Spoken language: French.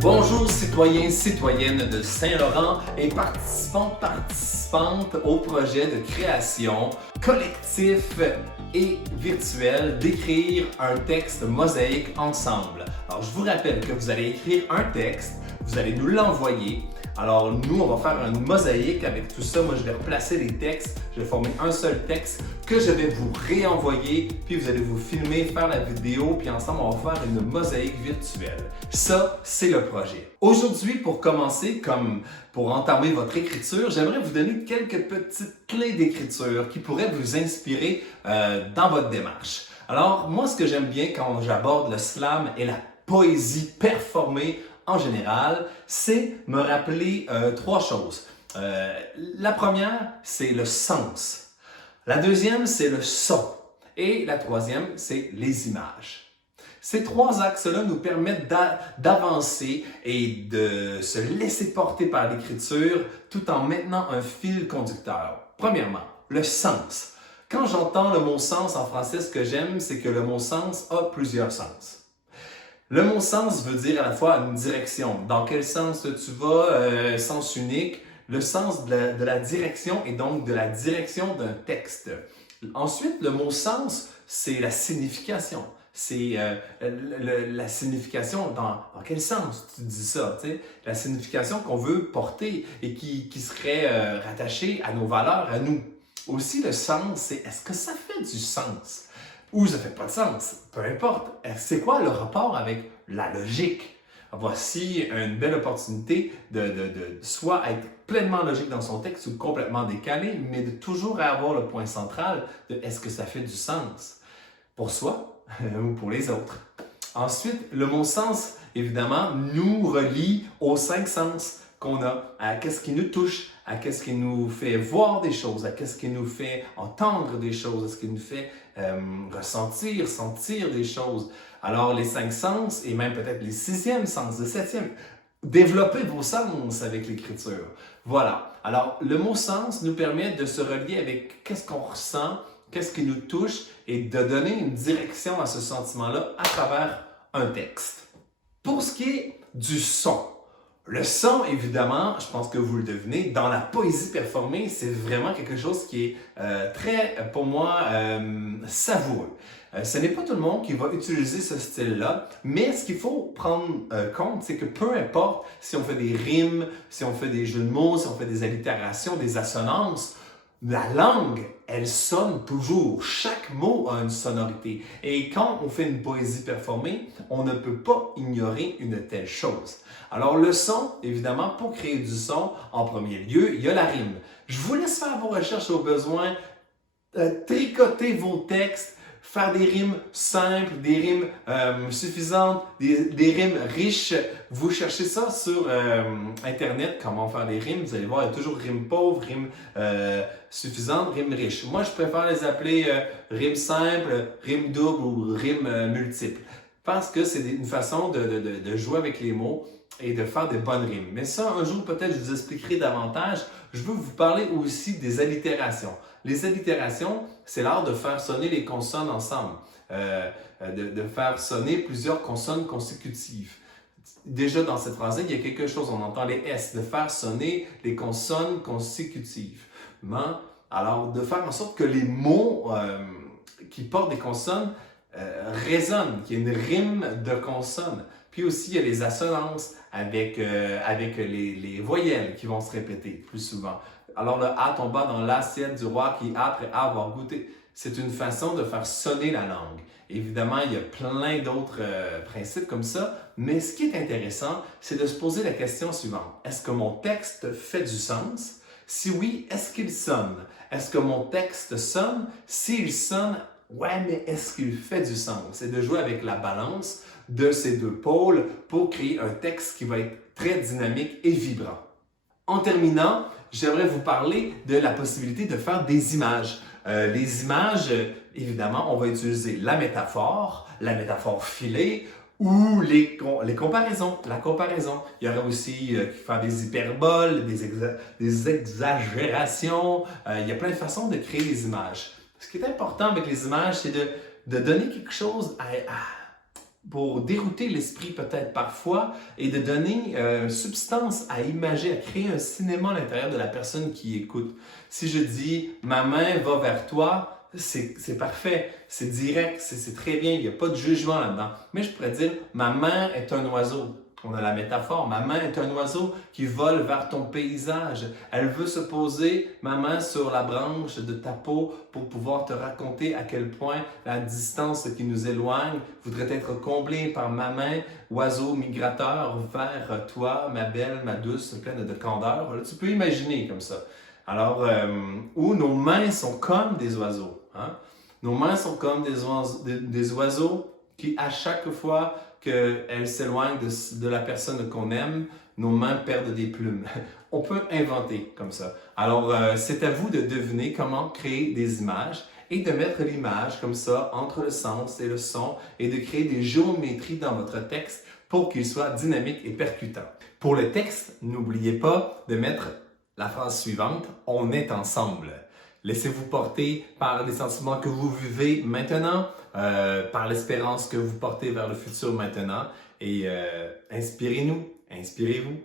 Bonjour citoyens, citoyennes de Saint-Laurent et participants, participantes au projet de création collectif et virtuel d'écrire un texte mosaïque ensemble. Alors je vous rappelle que vous allez écrire un texte, vous allez nous l'envoyer. Alors nous, on va faire une mosaïque avec tout ça. Moi, je vais replacer les textes, je vais former un seul texte que je vais vous réenvoyer, puis vous allez vous filmer, faire la vidéo, puis ensemble, on va faire une mosaïque virtuelle. Ça, c'est le projet. Aujourd'hui, pour commencer, comme pour entamer votre écriture, j'aimerais vous donner quelques petites clés d'écriture qui pourraient vous inspirer dans votre démarche. Alors, moi, ce que j'aime bien quand j'aborde le slam et la poésie performée en général, c'est me rappeler trois choses. La première, c'est le sens. La deuxième, c'est le son. Et la troisième, c'est les images. Ces trois axes-là nous permettent d'avancer et de se laisser porter par l'écriture tout en maintenant un fil conducteur. Premièrement, le sens. Quand j'entends le mot sens en français, ce que j'aime, c'est que le mot sens a plusieurs sens. Le mot sens veut dire à la fois une direction. Dans quel sens tu vas, sens unique. Le sens de la direction et donc de la direction d'un texte. Ensuite, le mot sens, c'est la signification. C'est la signification dans quel sens tu dis ça, tu sais? La signification qu'on veut porter et qui serait rattachée à nos valeurs, à nous. Aussi, le sens, c'est est-ce que ça fait du sens? Ou ça ne fait pas de sens, peu importe. C'est quoi le rapport avec la logique? Voici une belle opportunité de soit être pleinement logique dans son texte ou complètement décalé, mais de toujours avoir le point central de est-ce que ça fait du sens pour soi ou pour les autres. Ensuite, le mot sens, évidemment, nous relie aux cinq sens qu'on a, à qu'est-ce qui nous touche, à qu'est-ce qui nous fait voir des choses, à qu'est-ce qui nous fait entendre des choses, à ce qui nous fait ressentir, sentir des choses. Alors, les cinq sens, et même peut-être les sixièmes sens, le septième, développez vos sens avec l'écriture. Voilà. Alors, le mot sens nous permet de se relier avec qu'est-ce qu'on ressent, qu'est-ce qui nous touche, et de donner une direction à ce sentiment-là à travers un texte. Pour ce qui est du son, le son, évidemment, je pense que vous le devinez, dans la poésie performée, c'est vraiment quelque chose qui est très, pour moi, savoureux. Ce n'est pas tout le monde qui va utiliser ce style-là, mais ce qu'il faut prendre compte, c'est que peu importe si on fait des rimes, si on fait des jeux de mots, si on fait des allitérations, des assonances, la langue, elle sonne toujours. Chaque mot a une sonorité. Et quand on fait une poésie performée, on ne peut pas ignorer une telle chose. Alors le son, évidemment, pour créer du son, en premier lieu, il y a la rime. Je vous laisse faire vos recherches au besoin, tricoter vos textes, faire des rimes simples, des rimes suffisantes, des rimes riches. Vous cherchez ça sur Internet, comment faire des rimes. Vous allez voir, il y a toujours rimes pauvres, rimes suffisantes, rimes riches. Moi, je préfère les appeler rimes simples, rimes doubles ou rimes multiples. Parce que c'est une façon de jouer avec les mots et de faire des bonnes rimes. Mais ça, un jour, peut-être, je vous expliquerai davantage. Je veux vous parler aussi des allitérations. Les allitérations, c'est l'art de faire sonner les consonnes ensemble, de faire sonner plusieurs consonnes consécutives. Déjà, dans cette phrase-là, il y a quelque chose, on entend les S, de faire sonner les consonnes consécutivement. Alors, de faire en sorte que les mots qui portent des consonnes résonnent, qu'il y ait une rime de consonnes. Puis aussi, il y a les assonances avec les voyelles qui vont se répéter plus souvent. Alors, le A tomba dans l'assiette du roi qui, après avoir goûté, c'est une façon de faire sonner la langue. Évidemment, il y a plein d'autres principes comme ça, mais ce qui est intéressant, c'est de se poser la question suivante. Est-ce que mon texte fait du sens? Si oui, est-ce qu'il sonne? Est-ce que mon texte sonne? S'il sonne, ouais, mais est-ce qu'il fait du sens? C'est de jouer avec la balance de ces deux pôles pour créer un texte qui va être très dynamique et vibrant. En terminant, j'aimerais vous parler de la possibilité de faire des images. Les images, évidemment, on va utiliser la métaphore filée ou les comparaisons, la comparaison. Il y aura aussi faire des hyperboles, des exagérations. Il y a plein de façons de créer des images. Ce qui est important avec les images, c'est de donner quelque chose pour dérouter l'esprit peut-être parfois et de donner substance à imager, à créer un cinéma à l'intérieur de la personne qui écoute. Si je dis « ma main va vers toi », c'est parfait, c'est direct, c'est très bien, il n'y a pas de jugement là-dedans. Mais je pourrais dire « ma main est un oiseau ». On a la métaphore, ma main est un oiseau qui vole vers ton paysage. Elle veut se poser, ma main, sur la branche de ta peau pour pouvoir te raconter à quel point la distance qui nous éloigne voudrait être comblée par ma main, oiseau migrateur vers toi, ma belle, ma douce, pleine de candeur. Là, tu peux imaginer comme ça. Alors, où nos mains sont comme des oiseaux. Hein? Nos mains sont comme des oiseaux qui, à chaque fois qu'elles s'éloignent de la personne qu'on aime, nos mains perdent des plumes. On peut inventer comme ça. Alors, c'est à vous de deviner comment créer des images et de mettre l'image comme ça entre le sens et le son et de créer des géométries dans votre texte pour qu'il soit dynamique et percutant. Pour le texte, n'oubliez pas de mettre la phrase suivante, « On est ensemble ». Laissez-vous porter par les sentiments que vous vivez maintenant, par l'espérance que vous portez vers le futur maintenant et inspirez-nous, inspirez-vous.